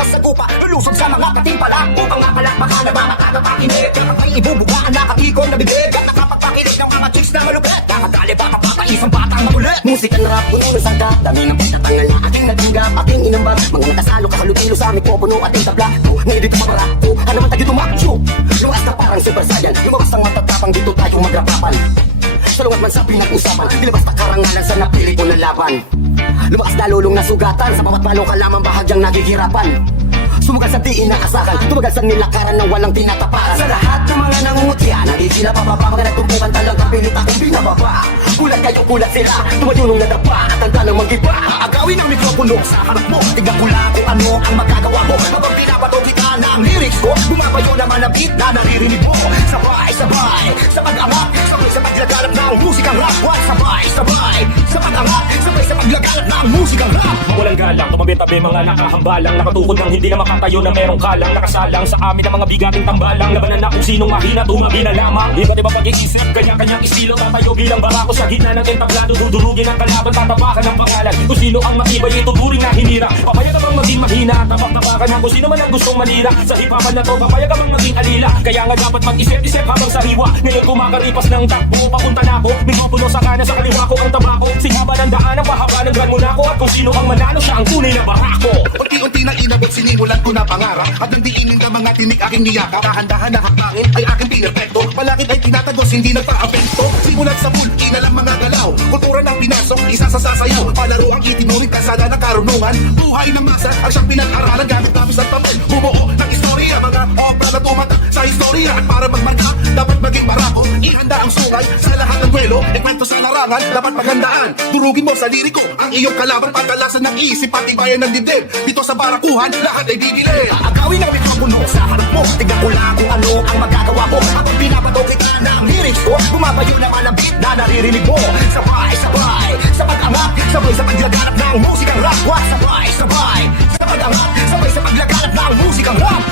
sa sagupa, lulusog sa mga patimpala. Upang mapalak baka na ba makakapakinig, kapag ibubugaan nakatikon na bibig at nakapagpakilig ng mga chicks na malupit. Kakadali baka papaisang batang magulit. Musika na rap, puno ng sanda, dami ng pagtatangal na aking natinggap, aking inambag. Mga natasalo, kakalutilo sa aming pupuno ating tabla. Ngayon pa para ko, ano man tayo tumakyo. Lumas ka parang Super Saiyan, lumabas ang matatapang dito tayo magrapapan. Salungat man sa pinag-usapan, dilabas na karangalan sa napili ko na laban. Lumakas na lulong na sugatan, sa bawat palong kalamang bahagyang naghihirapan. Sumugal sa diin na asakan, tumagal sa nilakaran ng walang tinatapakan. Sa lahat ng mga nangungutya, naging sila pababa, mga nagtumpukan talagang pilit akong binababa. Kulat kayo, kulat sila, tumadunong na dapa at tanda ng magiba. Aagawin ang mikropono sa harap mo, tignan ko lang kung ano ang magagawa mo. Habang pinapato kita na ang lyrics ko, bumabayo naman ang beat na naririnig mo. Sabay, sabay, sa pag-angat, sabay sa paglaganap ng musikang rap. What? Sabay, sabay, sa pag-angat, sabay sa paglaganap ng musikang rap. Walang galang, tumabi-tabi mga nakahambalang, nakatukod ng hindi na makatayo na merong kalang, nakasalang sa amin ang mga bigating tambalang. Labanan na kung sinong mahina, tumabi na lamang. Iba't iba pag-iisip, kanya-kanyang estilo, tatayo bilang barako sa gitna ng entablado. Dudurugin ang kalaban, tatapakan ng pangalan. Kung sino ang matibay, ituturing na hinira. Papaya ka bang maging mahina, tapak-tapakan ng kung sino man ang gustong manira. Sa hipapan na to, papaya ka bang maging alila. Kaya nga dapat mag-isip-isip habang sa hiwa. Ngayon kumakaripas ng takbo, papunta na ako. Mikropono sa kanan, sa kaliwa ko ang tabako. Singhaba ng daan, ang pahaba ng Gran Monaco. At kung sino ang manalo, siya ang tunay na barako. Unti-unti na inabot, sinimulan ko na pangarap. At nang diinin ng mga tinik aking niyakap, dahan-dahan na hakbangin ay aking pinepekto. Palakit ay tinatagos, hindi nagpa-apekto. Simulat sa bulki na lang mga galaw, kultura ng pinasok, isa sa sasayaw. Palaro ang itinuring, kasada ng karunungan. Buhay ng masa ang siyang pinag-aralan, gamit tapos at papel. Bumuo ng istorya, mga obra na tumata sa istorya. At para magmarka, dapat maging barako. Ihanda ang sungay sa lahat ng duelo. Ikwento sa larangan, dapat maghandaan. Durugin mo sa liriko ang iyong kalaban, pagkalasan ng isip, pati bayan ng dibdib. Dito sa barakuhan, lahat ay bibili. Aagawin ang mikropono sa harap mo, tignan ko lang kung ano ang magagawa mo. Habang pinapato kita na ang lyrics ko, bumabayo naman ang beat na naririnig mo. Sabay, sabay, sa pag-angat, sabay sa paglaganap ng musikang rap. What? Sabay, sabay, sa pag-angat, sabay sa paglaganap ng musikang rap.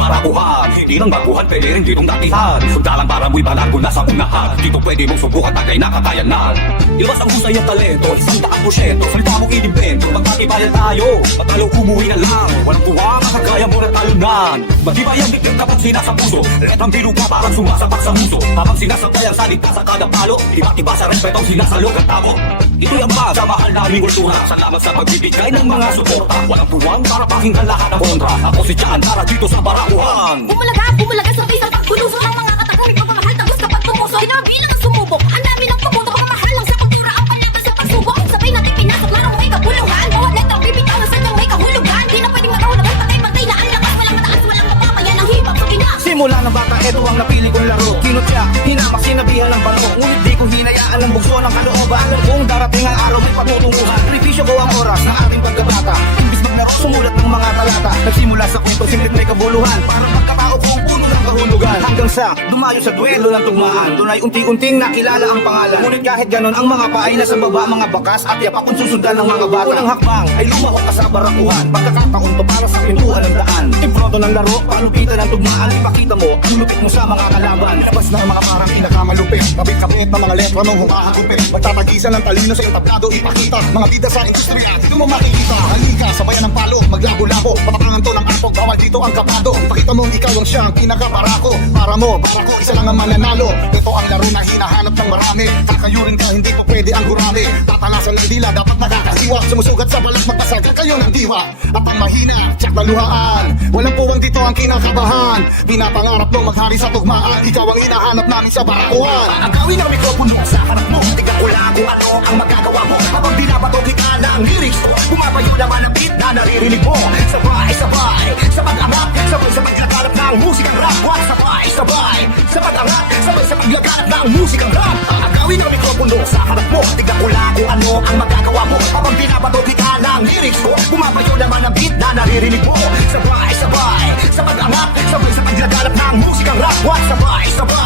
Para kuhan. Hindi lang baguhan, pwede rin ditong datihan. Sundalang para mo'y balago na sa unahan. Dito pwede mong subukan, tagay na kakayan na. Ilabas ang husay ang talento, isang daang porsyento. Salita mong inimbento, magpatibayan tayo. Matalo umuwi na lang, walang tuwa, makagaya mo na talunan. Matibay ang dikit kapag sinasa puso. Letang biro ka parang sumasapak sa muso. Habang sinasabay ang salita sa kada palo, iba-iba sa respetong sinasalog at tamo. Ito'y ang sa mahal na aming kultura. Salamat sa pagbibigay ng mga suporta. Walang tuwang para pakinggan lahat ng kontra. Ako si Jan, para dito sa barakuhan. Bumalaga sa isang pagbunuso ng mga katakong ipagmamahal. Tagos kapag tumuso, hinabilang ang sumubok. Ang dami ng tumuto, kamamahal lang sa kultura. Ang palitan sa pagsubok, sabay natin pinasok. Larong may kabuluhan, bawat letrang bibitawan sa may kahulugan. Di na pwedeng magahulagay, patay-patay na ang lakas. Walang mataas, walang mapapaya ng hip-hop sa Pinas. Simula ng bata, eto ang napili kong laro. Kinutya, hinamak, sinabihan ng balo. Ngunit di ko hinayaan ang bugso ng kalooban. Kung darating ang araw, may patutunguhan. Pripisyo ko ang oras ng ating pagkabata. Imbis maglaro, sumulat ng mga talata. Nagsimula sa kwento, simlit may kabuluhan. Para pagkatao kong puno ng kahulugan. Hanggang sa dumayo sa duelo ng tugmaan. Doon ay unti-unting nakilala ang pangalan. Ngunit kahit ganon, ang mga paay na sa baba, mga bakas at yapak kung susundan ng mga bata. Unang hakbang ay lumahok ka sa barakuhan. Pagkakataon to para sa pintuan ng daan. Impronto ng laro, panupitan ng tugmaan. Ipakita mo, ang lupit mo sa mga kalaban. Labas na ang mga parang pinakamalupit. Kapit-kapit na mga letra mong humahagupit. Magtatagisan ng talino sa iyong tablado, ipakita. Mga bida sa industriya, dito mo makikita. Halika, sabayan ng palo, maglabo-labo. Patakangan to ng arpog, bawal dito ang kapado. Ipakita mong ikaw ang siyang pinakabarako. Para mo, barako, isa lang ang mananalo. Ito ang laro na hinahanap ng marami. Kakayurin ka, hindi pa pwede ang gurami. Tatalasan ng dila, dapat nakakahiwa. Sumusugat sa balat, magpasagal kayo ng diwa. At ang mahina, tsak na luhaan. Walang puwang dito ang kinakabahan. Pinapangarap mo maghari sa tugmaan. Ikaw ang hinahanap namin sa barakuhan. Aagawin ang mikropono sa harap mo, tignan ko lang kung ano ang magagawa mo. Habang binabato kita na ang lyrics ko, bumabayo naman ang beat na naririnig mo. Sabay, sabay, sa pag-angat, sabay sa paglaganap ng musikang rap. What? Sabay, sabay, sa pag-angat, sabay sa paglaganap ng musikang rap. Aagawin ang mikropono sa harap mo, tignan ko lang kung ano ang magagawa mo. Habang binabato kita na ang lyrics ko, bumabayo naman ang beat na naririnig mo. Sabay, sabay, sa pag-angat, sabay sa paglaganap ng musikang rap. What? Sabay, sabay,